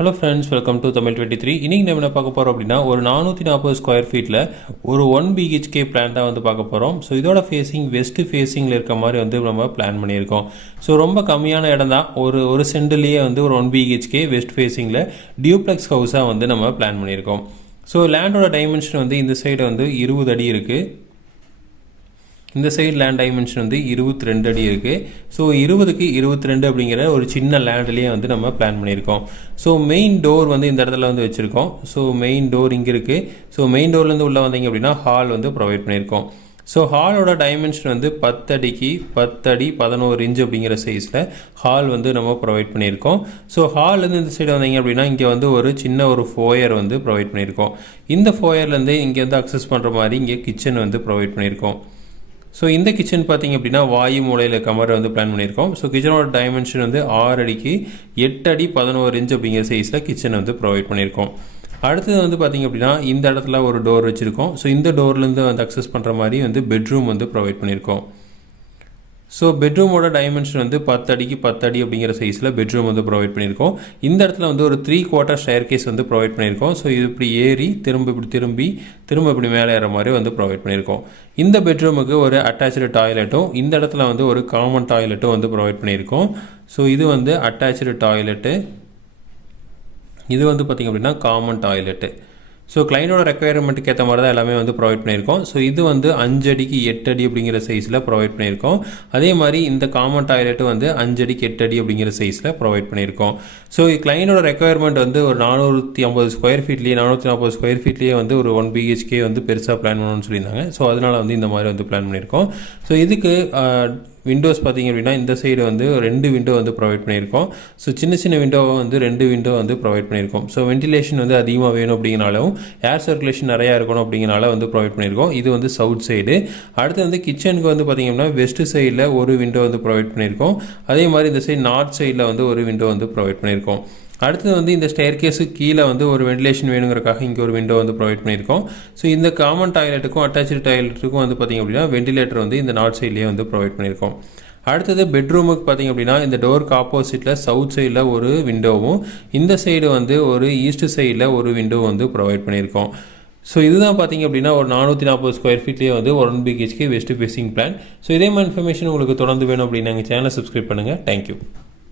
Hello friends welcome to Tamil twenty three இன்றைக்கி நம்ம என்ன பார்க்க போகிறோம் அப்படின்னா ஒரு நானூற்றி நாற்பது ஸ்கொயர் ஃபீட்டில் ஒரு ஒன் பிஹெச்கே பிளான் தான் வந்து பார்க்க போகிறோம் ஸோ இதோட ஃபேஸிங் வெஸ்ட்டு ஃபேஸிங்கில் இருக்க மாதிரி வந்து நம்ம பிளான் பண்ணியிருக்கோம். ஸோ ரொம்ப கம்மியான இடம் தான். ஒரு ஒரு சென்ட்லேயே வந்து ஒரு ஒன் பிஹெச்கே வெஸ்ட் ஃபேஸிங்கில் டியூப்ளெக்ஸ் ஹவுஸாக வந்து நம்ம பிளான் பண்ணியிருக்கோம். ஸோ லேண்டோட டைமென்ஷன் வந்து இந்த சைடு வந்து இருபது அடி இருக்குது இந்த சைடு லேண்ட் டைமென்ஷன் வந்து இருபத்தி ரெண்டு அடி இருக்குது ஸோ இருபதுக்கு இருபத்தி ரெண்டு அப்படிங்கிற ஒரு சின்ன லேண்ட்லேயே வந்து நம்ம பிளான் பண்ணியிருக்கோம். ஸோ மெயின் டோர் வந்து இந்த இடத்துல வந்து வச்சுருக்கோம். ஸோ மெயின் டோர் இங்கே இருக்குது ஸோ மெயின் டோர்லேருந்து உள்ளே வந்தீங்க அப்படின்னா ஹால் வந்து ப்ரொவைட் பண்ணியிருக்கோம். ஸோ ஹாலோட டைமென்ஷன் வந்து பத்தடிக்கு பத்தடி பதினோரு இன்ச் அப்படிங்கிற சைஸில் ஹால் வந்து நம்ம ப்ரொவைட் பண்ணியிருக்கோம். ஸோ ஹால்லேருந்து இந்த சைடு வந்தீங்க அப்படின்னா இங்கே வந்து ஒரு சின்ன ஒரு ஃபோயர் வந்து ப்ரொவைட் பண்ணியிருக்கோம். இந்த ஃபோயர்லேருந்து இங்கே வந்து அக்சஸ் பண்ணுற மாதிரி இங்கே கிச்சன் வந்து ப்ரொவைட் பண்ணியிருக்கோம். ஸோ இந்த கிச்சன் பார்த்தீங்க அப்படின்னா வாயு மூலையில் இருக்க மாதிரி வந்து பிளான் பண்ணியிருக்கோம். ஸோ கிச்சனோட டைமென்ஷன் வந்து ஆறு அடிக்கு எட்டு அடி பதினோரு இன்ச் அப்படிங்கிற சைஸில் கிச்சன் வந்து ப்ரொவைட் பண்ணியிருக்கோம். அடுத்தது வந்து பார்த்திங்க அப்படின்னா இந்த இடத்துல ஒரு டோர் வச்சுருக்கோம். ஸோ இந்த டோர்லேருந்து வந்து அக்சஸ் பண்ணுற மாதிரி வந்து பெட்ரூம் வந்து ப்ரொவைட் பண்ணியிருக்கோம். ஸோ பெட்ரூமோட டைமென்ஷன் வந்து பத்து அடிக்கு பத்து அடி அப்படிங்கிற சைஸில் பெட்ரூம் வந்து ப்ரொவைட் பண்ணியிருக்கோம். இந்த இடத்துல வந்து ஒரு த்ரீ குவார்ட்டர் ஷேர் கேஸ் வந்து ப்ரொவைட் பண்ணியிருக்கோம். ஸோ இது இப்படி ஏறி திரும்ப இப்படி திரும்பி திரும்ப இப்படி மேலே ஏற மாதிரி வந்து ப்ரொவைட் பண்ணியிருக்கோம். இந்த பெட்ரூமுக்கு ஒரு அட்டாச்சு டாய்லெட்டும் இந்த இடத்துல வந்து ஒரு காமன் டாய்லெட்டும் வந்து ப்ரொவைட் பண்ணியிருக்கோம். ஸோ இது வந்து அட்டாச்சு டாய்லெட்டு இது வந்து பார்த்திங்க அப்படின்னா காமன் டாய்லெட்டு ஸோ கிளைண்டோட ரெக்குயர்மெண்ட்டுக்கு ஏற்ற மாதிரி தான் எல்லாமே வந்து ப்ரொவைட் பண்ணியிருக்கோம். ஸோ இது வந்து அஞ்சு அடிக்கு எட்டு அடி அப்படிங்கிற சைஸில் ப்ரொவைட் பண்ணியிருக்கோம். அதே மாதிரி இந்த காமன் டாய்லெட்டு வந்து அஞ்சு அடிக்கு எட்டு அடி அப்படிங்கிற சைஸில் ப்ரொவைட் பண்ணியிருக்கோம். ஸோ கிளைண்டோட ரெக்குயர்மெண்ட் வந்து ஒரு நானூற்றி ஐம்பது ஸ்கொயர் ஃபீட்லேயே நானூற்றி நாற்பது ஸ்கொயர் ஃபீட்லேயே வந்து ஒரு ஒன் பிஹெச்கே வந்து பெருசாக பிளான் பண்ணணும்னு சொல்லியிருந்தாங்க. ஸோ அதனால் வந்து இந்த மாதிரி வந்து பிளான் பண்ணியிருக்கோம். ஸோ இதுக்கு விண்டோஸ் பார்த்திங்க அப்படின்னா இந்த சைடு வந்து ரெண்டு விண்டோ வந்து ப்ரொவைட் பண்ணியிருக்கோம். ஸோ சின்ன சின்ன விண்டோவை வந்து ரெண்டு விண்டோ வந்து ப்ரொவைட் பண்ணியிருக்கோம். ஸோ வென்டிலேஷன் வந்து அதிகமாக வேணும் அப்படிங்கனாலும் ஏர் சர்க்குலேஷன் நிறையா இருக்கணும் அப்படிங்கனால வந்து ப்ரொவைட் பண்ணியிருக்கோம். இது வந்து சவுத் சைடு அடுத்து வந்து கிச்சனுக்கு வந்து பார்த்திங்க அப்படின்னா வெஸ்ட் சைடில் ஒரு விண்டோ வந்து ப்ரொவைட் பண்ணியிருக்கோம். அதே மாதிரி இந்த சைடு நார்த் சைடில் வந்து ஒரு விண்டோ வந்து ப்ரொவைட் பண்ணியிருக்கோம். அடுத்தது வந்து இந்த ஸ்டேர் கேஸுக்கு கீழே வந்து ஒரு வென்டிலேஷன் வேணுங்கிறக்காக இங்கே ஒரு விண்டோ வந்து ப்ரொவைட் பண்ணியிருக்கோம். ஸோ இந்த காமன் டாய்லெட்டுக்கும் அட்டாச்சு டாய்லெட்டுக்கும் வந்து பார்த்திங்க அப்படின்னா வென்டிலேட்டர் வந்து இந்த நார்த் சைட்லேயே வந்து ப்ரொவைட் பண்ணியிருக்கோம். அடுத்தது பெட்ரூமுக்கு பார்த்திங்க அப்படின்னா இந்த டோருக்கு ஆப்போசிட்டில் சவுத் சைடில் ஒரு விண்டோவும் இந்த சைடு வந்து ஒரு ஈஸ்ட் சைடில் ஒரு விண்டோ வந்து ப்ரொவைட் பண்ணியிருக்கோம். ஸோ இதுதான் பார்த்தீங்க அப்படின்னா ஒரு நானூற்றி நாற்பது ஸ்கொயர் ஃபீட்லேயே வந்து one BHK west facing plan so இதே மாதிரி இன்ஃபர்மேஷன் உங்களுக்கு தொடர்ந்து வேணும் அப்படின்னு எங்கள் சேனலை சப்ஸ்கிரைப் பண்ணுங்கள் தேங்க்யூ